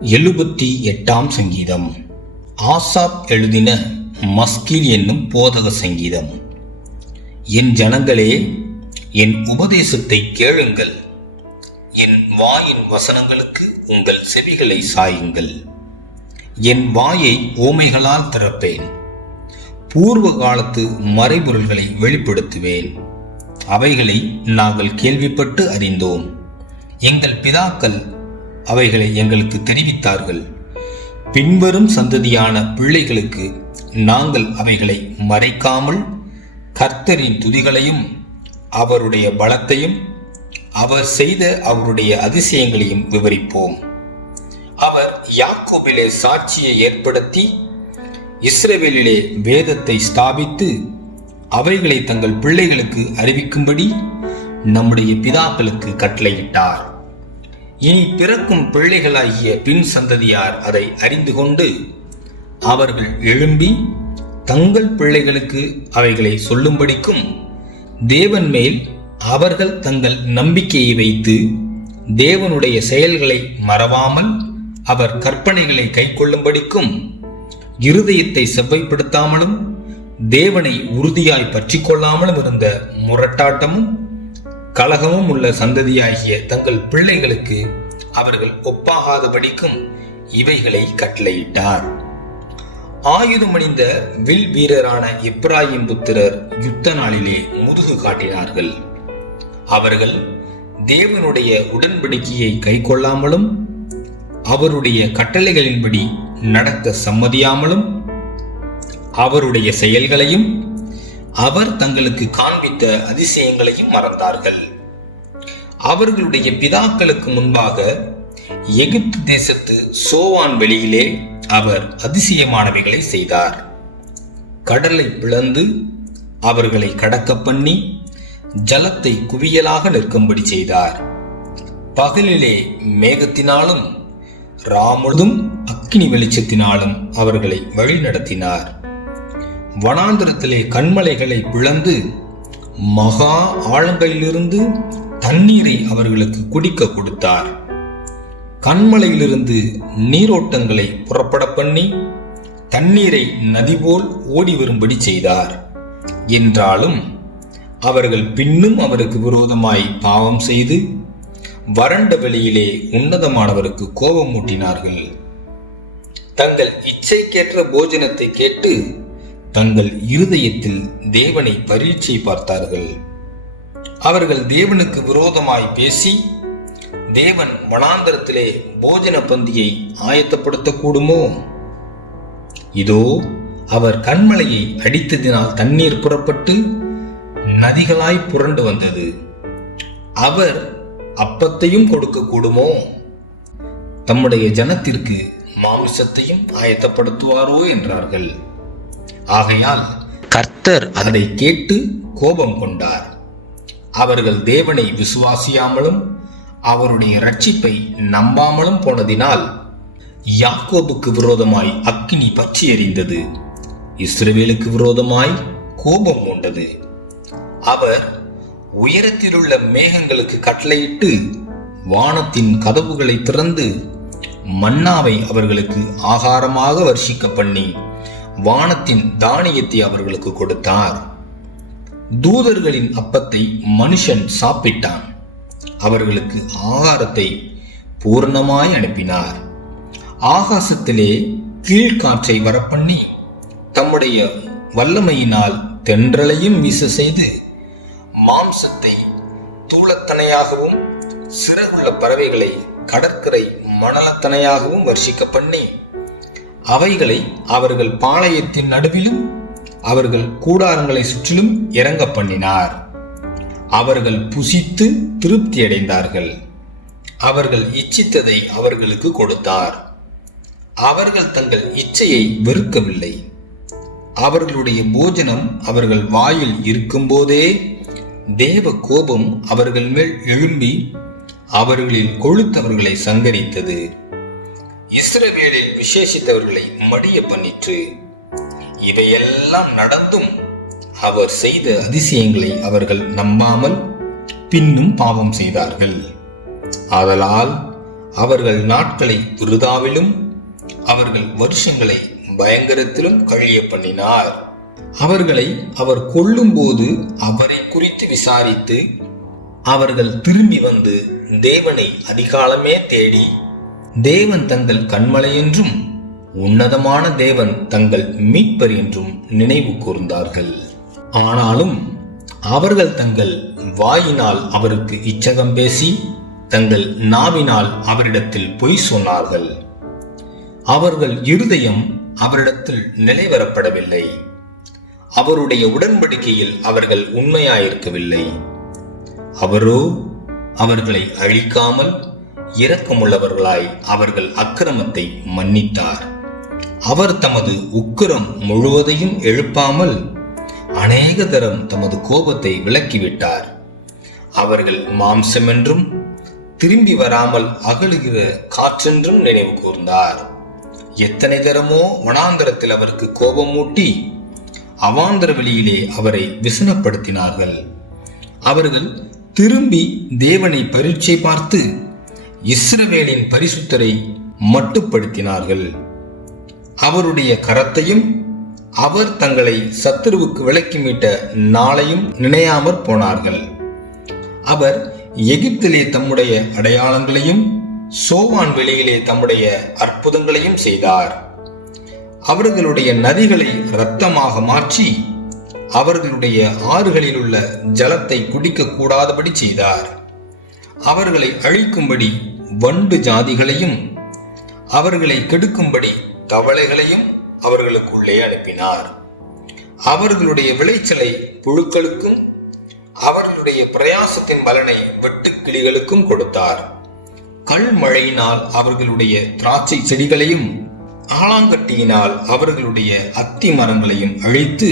78ஆம் சங்கீதம். ஆசாப் எழுதின மஸ்கீல் என்னும் போதக சங்கீதம். என் ஜனங்களே, என் உபதேசத்தை கேளுங்கள். என் வாயின் வசனங்களுக்கு உங்கள் செவிகளை சாயுங்கள். என் வாயை ஓமைகளால் திறப்பேன். பூர்வ காலத்து மறைபொருள்களை வெளிப்படுத்துவேன். அவைகளை நாங்கள் கேள்விப்பட்டு அறிந்தோம். எங்கள் பிதாக்கள் அவைகளை எங்களுக்கு தெரிவித்தார்கள். பின்வரும் சந்ததியான பிள்ளைகளுக்கு நாங்கள் அவைகளை மறைக்காமல் கர்த்தரின் துதிகளையும் அவருடைய பலத்தையும் அவர் செய்த அவருடைய அதிசயங்களையும் விவரிப்போம். அவர் யாக்கோபிலே சாட்சியை ஏற்படுத்தி இஸ்ரவேலிலே வேதத்தை ஸ்தாபித்து அவைகளை தங்கள் பிள்ளைகளுக்கு அறிவிக்கும்படி நம்முடைய பிதாக்களுக்கு கட்டளையிட்டார். இனி பிறக்கும் பிள்ளைகளாகிய பின் சந்ததியார் அதை அறிந்து கொண்டு அவர்கள் எழும்பி தங்கள் பிள்ளைகளுக்கு அவைகளை சொல்லும்படிக்கும் தேவன் மேல் அவர்கள் தங்கள் நம்பிக்கையை வைத்து தேவனுடைய செயல்களை மறவாமல் அவர் கற்பனைகளை கைக்கொள்ளும்படிக்கும் இருதயத்தை செவ்வைப்படுத்தாமலும் தேவனை உறுதியாய் பற்றி கொள்ளாமலும் இருந்த முரட்டாட்டமும் கலகமும் உள்ள சந்ததியாகிய தங்கள் பிள்ளைகளுக்கு அவர்கள் ஒப்பாகாதபடிக்கும் இவைகளை கட்டளையிட்டார். ஆயுதமணிந்த வில் வீரரான எப்பிராயீம் புத்திரர் யுத்த நாளிலே முதுகு காட்டினார்கள். அவர்கள் தேவனுடைய உடன்படிக்கையை கைக்கொள்ளாமலும் அவருடைய கட்டளைகளின்படி நடக்க சம்மதியாமலும் அவருடைய செயல்களையும் அவர் தங்களுக்கு காண்பித்த அதிசயங்களையும் மறந்தார்கள். அவர்களுடைய பிதாக்களுக்கு முன்பாக எகிப்து தேசத்து சோவான் வெளியிலே அவர் அதிசயமானவைகளை செய்தார். கடலை பிளந்து அவர்களை கடக்க பண்ணி ஜலத்தை குவியலாக நிற்கும்படி செய்தார். பகலிலே மேகத்தினாலும் ராமுழுதும் அக்கினி வெளிச்சத்தினாலும் அவர்களை வழிநடத்தினார். வனாந்திரத்திலே கண்மலைகளை பிளந்து மகா ஆழங்களிலிருந்து தண்ணீரை அவர்களுக்கு குடிக்க கொடுத்தார். கண்மலையிலிருந்து நீரோட்டங்களை புறப்பட பண்ணி தண்ணீரை நதி போல் ஓடி வரும்படி செய்தார். என்றாலும் அவர்கள் பின்னும் அவருக்கு விரோதமாய் பாவம் செய்து வறண்ட வெளியிலே உன்னதமானவருக்கு கோபம் மூட்டினார்கள். தங்கள் இச்சைக்கேற்ற போஜனத்தை கேட்டு தங்கள் இருதயத்தில் தேவனை பரீட்சை பார்த்தார்கள். அவர்கள் தேவனுக்கு விரோதமாய் பேசி தேவன் வனாந்தரத்திலே போஜன பந்தியை ஆயத்தப்படுத்தக்கூடுமோ? இதோ அவர் கண்மலையை அடித்ததினால் தண்ணீர் புறப்பட்டு நதிகளாய் புரண்டு வந்தது. அவர் அப்பத்தையும் கொடுக்க கூடுமோ? தம்முடைய ஜனத்திற்கு மாமிசத்தையும் ஆயத்தப்படுத்துவாரோ என்றார்கள். ஆகையால் கர்த்தர் அதை கேட்டு கோபம் கொண்டார். அவர்கள் தேவனை விசுவாசியாமலும் அவருடைய இரட்சிப்பை நம்பாமலும் போனதினால் யாக்கோபுக்கு விரோதமாய் அக்கினி பற்றி எரிந்தது. இஸ்ரவேலுக்கு விரோதமாய் கோபம் கொண்டது. அவர் உயரத்திலுள்ள மேகங்களுக்கு கட்டளையிட்டு வானத்தின் கதவுகளை திறந்து மன்னாவை அவர்களுக்கு ஆகாரமாக வர்ஷிக்க பண்ணி வானத்தின் தானியத்தை அவர்களுக்கு கொடுத்தார். தூதர்களின் அப்பத்தை மனுஷன் சாப்பிட்டான். அவர்களுக்கு ஆகாரத்தை பூர்ணமாய் அனுப்பினார். ஆகாசத்திலே கீழ்காற்றை வரப்பண்ணி தம்முடைய வல்லமையினால் தென்றலையும் வீச செய்து மாம்சத்தை தூளத்தனையாகவும் சிறகுள்ள பறவைகளை கடற்கரை மணலத்தனையாகவும் வர்ஷிக்க பண்ணி அவைகளை அவர்கள் பாளையத்தின் நடுவிலும் அவர்கள் கூடாரங்களை சுற்றிலும் இறங்க பண்ணினார். அவர்கள் புசித்து திருப்தி அடைந்தார்கள். அவர்கள் இச்சித்ததை அவர்களுக்கு கொடுத்தார். அவர்கள் தங்கள் இச்சையை வெறுக்கவில்லை. அவர்களுடைய போஜனம் அவர்கள் வாயில் இருக்கும்போதே தேவ கோபம் அவர்கள் மேல் எழும்பி அவர்களில் கொழுத்தவர்களை சங்கரித்தது. இஸ்ரவேலில் விசேஷித்தவர்களை மடிய பண்ணிற்று. இவையெல்லாம் நடந்தும் அவர் செய்த அதிசயங்களை அவர்கள் நம்பாமல் பின்னும் பாவம் செய்தார்கள். ஆதலால் அவர்கள் நாட்களை விருதாவிலும் அவர்கள் வருஷங்களை பயங்கரத்திலும் கழிய பண்ணினார். அவர்களை அவர் கொல்லும்போது அவரை குறித்து விசாரித்து அவர்கள் திரும்பி வந்து தேவனை அதிகாலமே தேடி தேவன் தங்கள் கண்மலை என்றும் உன்னதமான தேவன் தங்கள் மீட்பர் என்றும் நினைவு கூர்ந்தார்கள். ஆனாலும் அவர்கள் தங்கள் வாயினால் அவருக்கு இச்சகம் பேசி தங்கள் நாவினால் அவரிடத்தில் பொய் சொன்னார்கள். அவர்கள் இருதயம் அவரிடத்தில் நிலைவரப்படவில்லை. அவருடைய உடன்படிக்கையில் அவர்கள் உண்மையாயிருக்கவில்லை. அவரோ அவர்களை அழிக்காமல் இரக்கமுள்ளவர்களாய் அவர்கள் அக்கிரமத்தை மன்னித்தார். அவர் தமது உக்கிரம் முழுவதையும் எழுப்பாமல் அநேக தரம் தமது கோபத்தை விலக்கிவிட்டார். அவர்கள் மாம்சமென்றும் திரும்பி வராமல் அகலுகிற காற்றென்றும் நினைவு கூர்ந்தார். எத்தனை தரமோ வனாந்தரத்தில் அவருக்கு கோபம் மூட்டி அவாந்தர வெளியிலே அவரை விசனப்படுத்தினார்கள். அவர்கள் திரும்பி தேவனை பரீட்சை பார்த்து இஸ்ரவேலின் பரிசுத்தரை மட்டுப்படுத்தினார்கள். அவருடைய கரத்தையும் அவர் தங்களை சத்துருவுக்கு விலக்கி மீட்ட நாளையும் நினையாமற் போனார்கள். அவர் எகிப்திலே தம்முடைய அடையாளங்களையும் சோவான் வெளியிலே தம்முடைய அற்புதங்களையும் செய்தார். அவர்களுடைய நதிகளை இரத்தமாக மாற்றி அவர்களுடைய ஆறுகளில் உள்ள ஜலத்தை குடிக்க கூடாதபடி செய்தார். அவர்களை அழிக்கும்படி வண்டு ஜாதிகளையும் அவர்களை கெடுக்கும்படி தவளைகளையும் அவர்களுக்குள்ளே அனுப்பினார். அவர்களுடைய விளைச்சலை புழுக்களுக்கும் அவர்களுடைய பிரயாசத்தின் பலனை வெட்டுக்கிளிகளுக்கும் கொடுத்தார். கல் மழையினால் அவர்களுடைய திராட்சை செடிகளையும் ஆலாங்கட்டியினால் அவர்களுடைய அத்தி மரங்களையும் அழித்து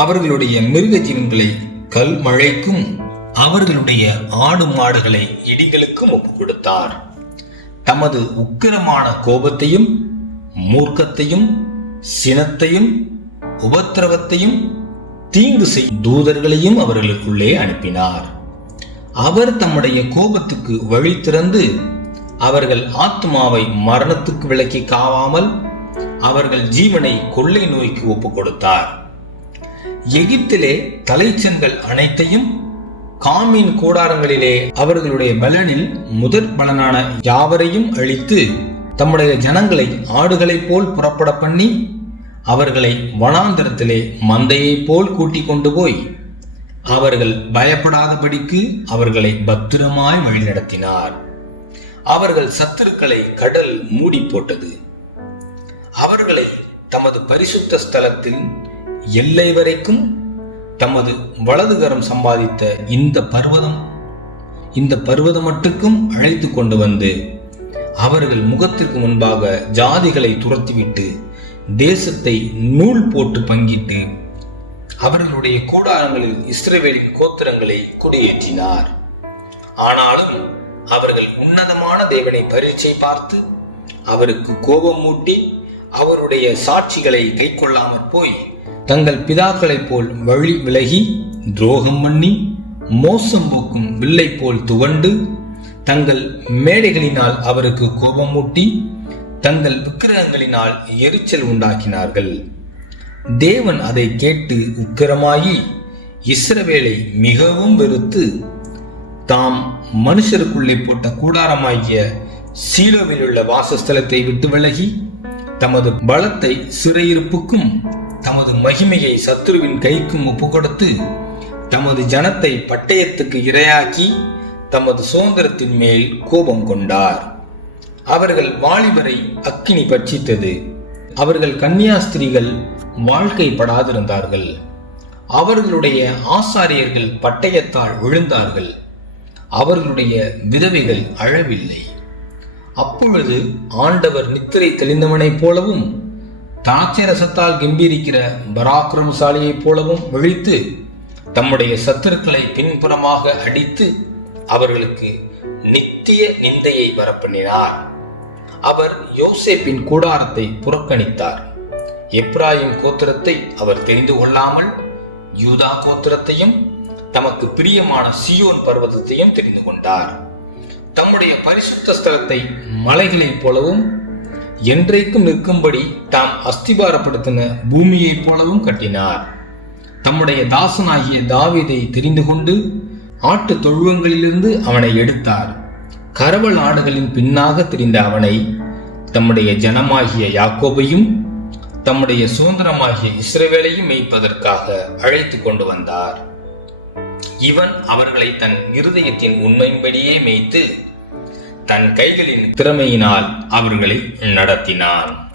அவர்களுடைய மிருக ஜீவன்களை கல் மழைக்கும் அவர்களுடைய ஆடு மாடுகளை இடிகளுக்கும் ஒப்பு கொடுத்தார். தமது உக்கிரமான கோபத்தையும் மூர்க்கத்தையும் சினத்தையும் உபத்திரவத்தையும் தீங்கு செய்யும் தூதர்களையும் அவர்களுக்குள்ளே அனுப்பினார். அவர் தம்முடைய கோபத்துக்கு வழி திறந்து அவர்கள் ஆத்மாவை மரணத்துக்கு விலக்கி காவாமல் அவர்கள் ஜீவனை கொள்ளை நோய்க்கு ஒப்பு கொடுத்தார். எகிப்திலே தலைச்சன்கள் அனைத்தையும் காமின் கூடாரங்களிலே அவர்களுடைய பலனில் முதற் பலனான யாவரையும் அழித்து தம்முடைய ஜனங்களை ஆடுகளைப் போல் புறப்பட பண்ணி அவர்களை வனாந்தரத்திலே மந்தையைப் போல் கூட்டிக் கொண்டு போய் அவர்கள் பயப்படாதபடிக்கு அவர்களை பத்திரமாய் வழிநடத்தினார். அவர்கள் சத்துருக்களை கடல் மூடி போட்டது. அவர்களை தமது பரிசுத்த ஸ்தலத்தில் எல்லை வரைக்கும் தமது வலதுகரம் சம்பாதித்த இந்த பர்வதம் மட்டுக்கும் அழைத்து கொண்டு வந்து அவர்கள் முகத்திற்கு முன்பாக ஜாதிகளை துரத்திவிட்டு தேசத்தை நூல் போட்டு பங்கிட்டு அவர்களுடைய கூடாரங்களில் இஸ்ரவேலின் கோத்திரங்களை குடியேற்றினார். ஆனாலும் அவர்கள் உன்னதமான தேவனை பரீட்சை பார்த்து அவருக்கு கோபம் மூட்டி அவருடைய சாட்சிகளை கைக்கொள்ளாமற் போய் தங்கள் பிதாக்களைப் போல் வழி விலகி துரோகம் பண்ணி மோசம் போக்கும் வில்லை போல் துவண்டு தங்கள் மேடைகளினால் அவருக்கு கோபம் மூட்டி தங்கள் விக்கிரகங்களினால் எரிச்சல் உண்டாக்கினார்கள். தேவன் அதை கேட்டு உக்கிரமாகி இஸ்ரவேலை மிகவும் வெறுத்து தாம் மனுஷருக்குள்ளே போட்ட கூடாரமாகிய சீலோவில் உள்ள வாசஸ்தலத்தை விட்டு விலகி தமது பலத்தை சிறையிருப்புக்கும் தமது மகிமையை சத்துருவின் கைக்கும் ஒப்பு கொடுத்து தமது ஜனத்தை பட்டயத்துக்கு இரையாக்கி தமது சுதந்திரத்தின் மேல் கோபம் கொண்டார். அவர்கள் வாலிபரை அக்கினி பட்சித்தது. அவர்கள் கன்னியாஸ்திரிகள் வாழ்க்கைப்படாதிருந்தார்கள். அவர்களுடைய ஆசாரியர்கள் பட்டயத்தால் விழுந்தார்கள். அவர்களுடைய விதவைகள் அழவில்லை. அப்பொழுது ஆண்டவர் நித்திரை தெளிந்தவனைப் போலவும் தாட்சரசத்தால் கம்பீரிக்கிற பராக்கிரமசாலியைப் போலவும் விழித்து தம்முடைய சத்துருக்களை பின்புறமாக அடித்து அவர்களுக்கு நித்திய நிந்தையை வரப்பண்ணினார். அவர் யோசேப்பின் கூடாரத்தை புறக்கணித்தார். எப்ராயிம் கோத்திரத்தை அவர் தெரிந்து கொள்ளாமல் யூதா கோத்திரத்தையும் தமக்கு பிரியமான சீயோன் பர்வதத்தையும் தெரிந்து கொண்டார். தம்முடைய பரிசுத்த ஸ்தலத்தை மலைகளைப் போலவும் என்றைக்கும் நிற்கும்படி தாம் அஸ்திபாரப்படுத்தின பூமியைப் போலவும் கட்டினார். தம்முடைய தாசனாகிய தாவீதை தெரிந்து கொண்டு ஆட்டு தொழுவங்களிலிருந்து அவனை எடுத்தார். கறவல் ஆடுகளின் பின்னாக திரிந்த அவனை தம்முடைய ஜனமாகிய யாக்கோபையும் தம்முடைய சுதந்திரமாகிய இஸ்ரவேலையும் மேய்ப்பதற்காக அழைத்து கொண்டு வந்தார். இவன் அவர்களை தன் இருதயத்தின் உண்மையின்படியே மேய்த்து தன் கைகளின் திறமையினால் அவர்களை நடத்தினான்.